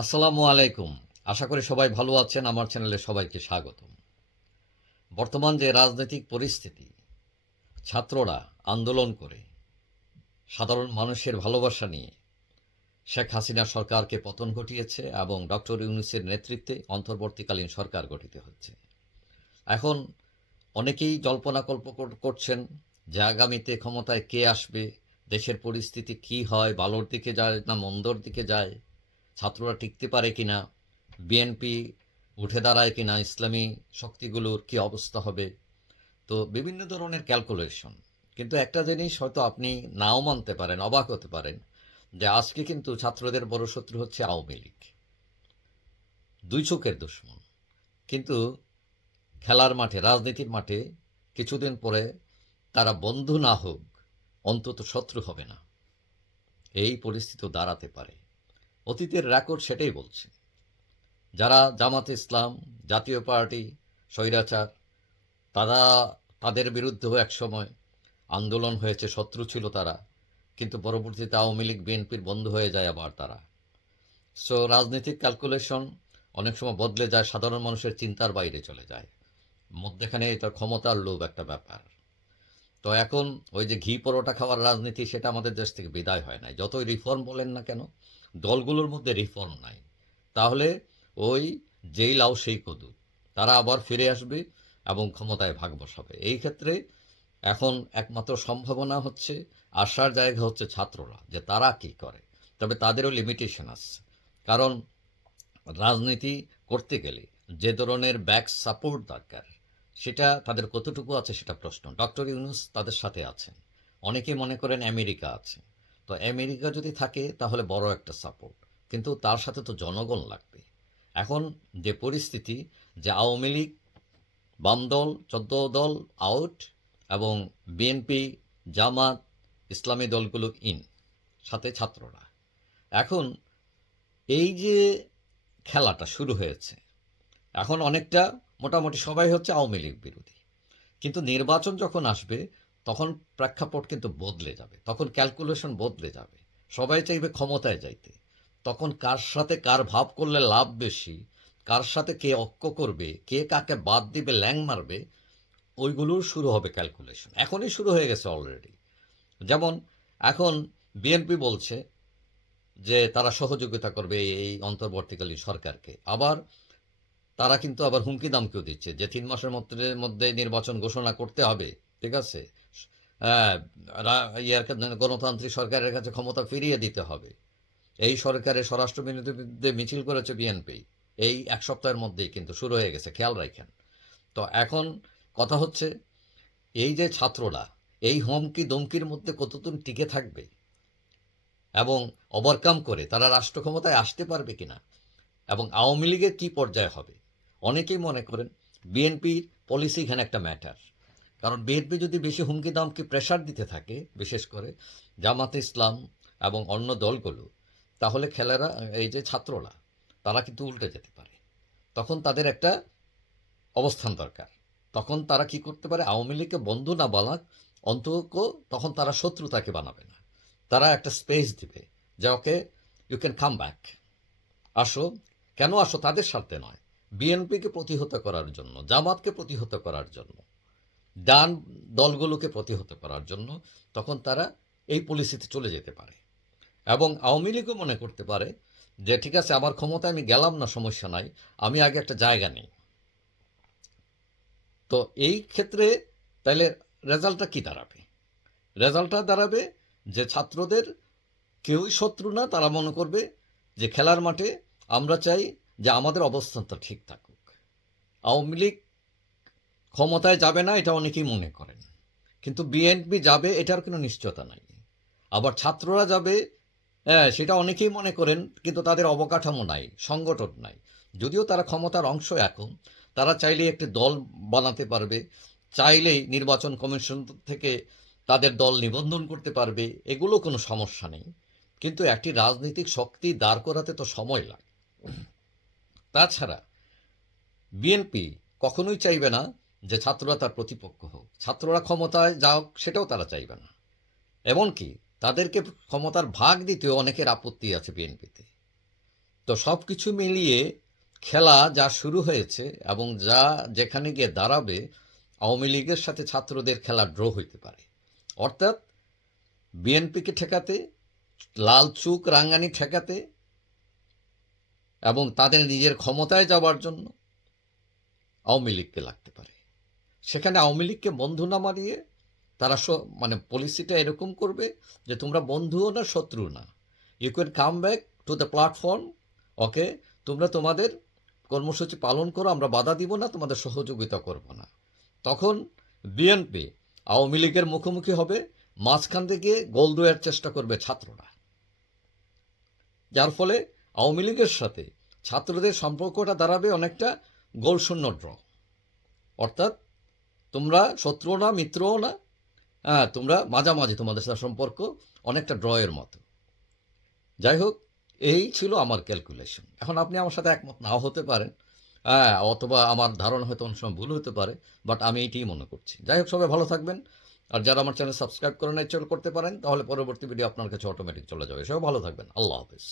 আসসালামু আলাইকুম। আশা করি সবাই ভালো আছেন, আমার চ্যানেলে সবাইকে স্বাগতম। বর্তমান যে রাজনৈতিক পরিস্থিতি, ছাত্ররা আন্দোলন করে, সাধারণ মানুষের ভালোবাসা নিয়ে, শেখ হাসিনা সরকারকে পতন ঘটিয়েছে এবং ডক্টর ইউনুসের নেতৃত্বে অন্তর্বর্তীকালীন সরকার গঠিত হচ্ছে। এখন অনেকেই জল্পনাকল্প করছেন যে আগামীতে ক্ষমতায় কে আসবে, দেশের পরিস্থিতি কি হয়, ভালোর দিকে যায় না মন্দর দিকে যায়। ছাত্ররা টিকতে পারে কিনা বিএনপি উঠে দাঁড়ায় কিনা, ইসলামী শক্তিগুলোর কি অবস্থা হবে? তো বিভিন্ন ধরনের ক্যালকুলেশন কিন্তু একটা জিনিস হয়তো আপনি নাও মানতে পারেন, অবাক হতে পারেন যে আজকে কিন্তু ছাত্রদের বড় শত্রু হচ্ছে আওয়ামী লীগ। দুই চোখের দুশ্মন। কিন্তু খেলার মাঠে, রাজনীতির মাঠে কিছুদিন পরে তারা বন্ধু না হোক, অন্তত শত্রু হবে না। এই পরিস্থিতি দাঁড়াতে পারে। অতীতের রেকর্ড সেটাই বলছে। যারা জামাত ইসলাম, জাতীয় পার্টি, স্বৈরাচার, তারা তাদের বিরুদ্ধেও একসময় আন্দোলন হয়েছে, শত্রু ছিল তারা, কিন্তু পরবর্তীতে আওয়ামী লীগ, বিএনপির বন্ধ হয়ে যায় আবার তারা। সো রাজনৈতিক ক্যালকুলেশন অনেক সময় বদলে যায়, সাধারণ মানুষের চিন্তার বাইরে চলে যায়। মধ্যেখানে তার ক্ষমতার লোভ একটা ব্যাপার। তো এখন ওই যে ঘি পরোটা খাওয়ার রাজনীতি, সেটা আমাদের দেশ থেকে বিদায় হয় নাই। যতই রিফর্ম বলেন না কেন দলগুলোর মধ্যে রিফর্ম নাই। তাহলে ওই যেই লাউ সেই কদু। তারা আবার ফিরে আসবে এবং ক্ষমতায় ভাগ বসাবে। এই ক্ষেত্রে এখন একমাত্র সম্ভাবনা হচ্ছে আসার জায়গা হচ্ছে ছাত্ররা, যে তারা কি করে। তবে তাদেরও লিমিটেশন আসছে কারণ রাজনীতি করতে গেলে যে ধরনের ব্যাক সাপোর্ট দরকার, সেটা তাদের কতটুকু আছে সেটা প্রশ্ন। ডক্টর ইউনুস তাদের সাথে আছেন। অনেকে মনে করেন আমেরিকা আছে। তো আমেরিকা যদি থাকে, তাহলে বড় একটা সাপোর্ট কিন্তু তার সাথে তো জনগণ লাগবে। এখন যে পরিস্থিতি যে আওয়ামী লীগ বাম দল, চোদ্দ দল আউট এবং বিএনপি জামাত, ইসলামী দলগুলো ইন সাথে ছাত্ররা। এখন এই যে খেলাটা শুরু হয়েছে, এখন অনেকটা মোটামুটি সবাই হচ্ছে আওয়ামী লীগ বিরোধী। কিন্তু নির্বাচন যখন আসবে তখন প্রেক্ষাপট কিন্তু বদলে যাবে, তখন ক্যালকুলেশন বদলে যাবে। সবাই চাইবে ক্ষমতায় যাইতে। তখন কার সাথে কার ভাব করলে লাভ বেশি, কার সাথে কে অক্ষ করবে, কে কাকে বাদ দিবে, ল্যাং মারবে, ওইগুলোর শুরু হবে ক্যালকুলেশন এখনই শুরু হয়ে গেছে অলরেডি যেমন এখন বিএনপি বলছে যে তারা সহযোগিতা করবে এই অন্তর্বর্তীকালীন সরকারকে। আবার তারা কিন্তু আবার হুমকি দামকেও দিচ্ছে যে তিন মাসের মধ্যে মধ্যে নির্বাচন ঘোষণা করতে হবে। ঠিক আছে? হ্যাঁ, গণতান্ত্রিক সরকারের কাছে ক্ষমতা ফিরিয়ে দিতে হবে। এই সরকারের স্বরাষ্ট্র বিরুদ্ধে মিছিল করেছে বিএনপি। এই এক সপ্তাহের মধ্যেই কিন্তু শুরু হয়ে গেছে খেয়াল রাখেন। তো এখন কথা হচ্ছে এই যে ছাত্ররা এই হুমকি দমকির মধ্যে কতদিন টিকে থাকবে? এবং ওভারকাম করে তারা রাষ্ট্র ক্ষমতায় আসতে পারবে কিনা? এবং আওয়ামী লীগের কী পর্যায়ে হবে? অনেকেই মনে করেন বিএনপির পলিসি এখানে একটা ম্যাটার কারণ বিএনপি যদি বেশি হুমকি দামকে প্রেশার দিতে থাকে, বিশেষ করে জামাতে ইসলাম এবং অন্য দলগুলো, তাহলে খেলারা, এই যে ছাত্ররা, তারা কিন্তু উল্টে যেতে পারে। তখন তাদের একটা অবস্থান দরকার। তখন তারা কি করতে পারে? আওয়ামী লীগকে বন্ধু না বলাক অন্তত তখন তারা শত্রু তাকে বানাবে না। তারা একটা স্পেস দিবে যে, okay you can come back আসো। কেন আসো? তাদের স্বার্থে নয়। বিএনপিকে প্রতিহত করার জন্য, জামাতকে প্রতিহত করার জন্য। ডান দলগুলোকে প্রতিহত করার জন্য তখন তারা এই পলিসিতে চলে যেতে পারে। এবং আওয়ামী লীগও মনে করতে পারে যে, ঠিক আছে, আমার ক্ষমতায় আমি গেলাম না, সমস্যা নাই, আমি আগে একটা জায়গা নেই। তো এই ক্ষেত্রে তাহলে রেজাল্টটা কি দাঁড়াবে? রেজাল্টটা দাঁড়াবে যে, ছাত্রদের কেউই শত্রু না, তারা মনে করবে যে, খেলার মাঠে আমরা চাই যে, আমাদের অবস্থানটা ঠিক থাকুক। আওয়ামী লীগ ক্ষমতায় যাবে না, এটা অনেকেই মনে করেন। কিন্তু বিএনপি যাবে, এটার কোনো নিশ্চয়তা নাই। আবার ছাত্ররা যাবে হ্যাঁ সেটা অনেকেই মনে করেন, কিন্তু তাদের অবকাঠামো নাই, সংগঠন নাই। যদিও তারা ক্ষমতার অংশ এখন, তারা চাইলেই একটি দল বানাতে পারবে, চাইলেই নির্বাচন কমিশন থেকে তাদের দল নিবন্ধন করতে পারবে, এগুলো কোনো সমস্যা নেই। কিন্তু একটি রাজনৈতিক শক্তি দাঁড় করাতে তো সময় লাগে। তাছাড়া বিএনপি কখনোই চাইবে না যে ছাত্ররা তার প্রতিপক্ষ হোক, ছাত্ররা ক্ষমতায় যা হোক সেটাও তারা চাইবে না। এমনকি তাদেরকে ক্ষমতার ভাগ দিতেও অনেকের আপত্তি আছে বিএনপিতে। তো সব কিছু মিলিয়ে খেলা যা শুরু হয়েছে এবং যা যেখানে গিয়ে দাঁড়াবে, আওয়ামী লীগের সাথে ছাত্রদের খেলা ড্র হইতে পারে। অর্থাৎ বিএনপিকে ঠেকাতে, লাল চুক, রাঙ্গানি ঠেকাতে এবং তাদের নিজের ক্ষমতায় যাওয়ার জন্য আওয়ামী লীগকে লাগতে পারে। সেখানে আওয়ামী লীগকে বন্ধু না মারিয়ে তারা মানে পলিসিটা এরকম করবে যে তোমরা বন্ধুও না শত্রু না। You can come back to the platform okay তোমরা তোমাদের কর্মসূচি পালন করো, আমরা বাধা দিব না, তোমাদের সহযোগিতা করব না। তখন বিএনপি আওয়ামী লীগের মুখোমুখি হবে, মাঝখান থেকে গোল দেওয়ার চেষ্টা করবে ছাত্ররা। যার ফলে আওয়ামী লীগের সাথে ছাত্রদের সম্পর্কটা দাঁড়াবে অনেকটা গোলশূন্য ড্র অর্থাৎ তোমরা শত্রুও না, মিত্রও না। হ্যাঁ তোমরা মাঝামাঝি তোমাদের সাথে সম্পর্ক অনেকটা ড্রয়ের মতো। যাই হোক, এই ছিল আমার ক্যালকুলেশন। এখন আপনি আমার সাথে একমত নাও হতে পারেন। হ্যাঁ অথবা আমার ধারণা হয়তো অনেক সময় ভুল হতে পারে, বাট আমি এইটাই মনে করছি। যাই হোক, সবাই ভালো থাকবেন। আর যারা আমার চ্যানেল সাবস্ক্রাইব করেন চল করতে পারেন, তাহলে পরবর্তী ভিডিও আপনার কাছে অটোমেটিক চলে যাবে। সবাই ভালো থাকবেন। আল্লাহ হাফিজ।